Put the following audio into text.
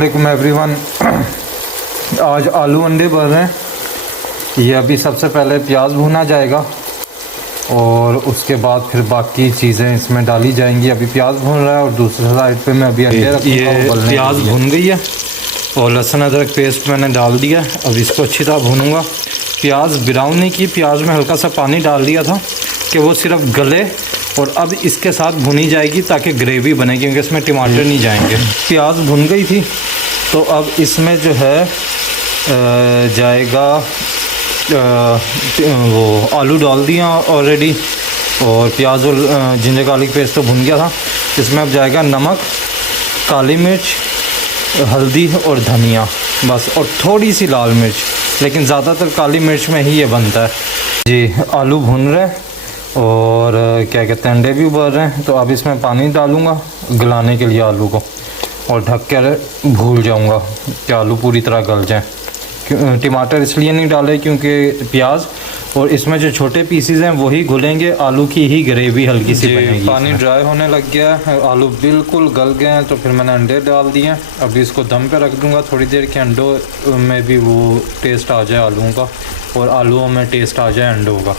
वालेकुम एवरीवन। आज आलू अंडे बन रहे हैं। ये अभी सबसे पहले प्याज भुना जाएगा और उसके बाद फिर बाकी चीज़ें इसमें डाली जाएंगी। अभी प्याज भुन रहा है और दूसरे साइड पे मैं अभी अंडे रखूँगा। ये प्याज भुन गई है और लहसुन अदरक पेस्ट मैंने डाल दिया। अब इसको अच्छी तरह भूनूंगा। प्याज ब्राउन नहीं की, प्याज में हल्का सा पानी डाल दिया था कि वो सिर्फ गले, और अब इसके साथ भुनी जाएगी ताकि ग्रेवी बने, क्योंकि इसमें टमाटर नहीं जाएंगे। प्याज भुन गई थी तो अब इसमें जो है जाएगा वो आलू डाल दिया ऑलरेडी, और प्याज और जिंजर गार्लिक पेस्ट तो भुन गया था। इसमें अब जाएगा नमक, काली मिर्च, हल्दी और धनिया बस, और थोड़ी सी लाल मिर्च, लेकिन ज़्यादातर काली मिर्च में ही ये बनता है जी। आलू भुन रहे हैं और क्या कहते हैं अंडे भी उबल रहे हैं। तो अब इसमें पानी डालूँगा गलाने के लिए आलू को, और ढक कर भूल जाऊँगा कि आलू पूरी तरह गल जाए। टमाटर इसलिए नहीं डाले क्योंकि प्याज और इसमें जो छोटे पीसीज हैं वही घुलेंगे, आलू की ही ग्रेवी हल्की सी बनेगी। पानी ड्राई होने लग गया है, आलू बिल्कुल गल गए हैं, तो फिर मैंने अंडे डाल दिए। अभी इसको दम पे रख दूंगा थोड़ी देर के, अंडों में भी वो टेस्ट आ जाए आलूओं का, और आलूओं में टेस्ट आ जाए अंडों का।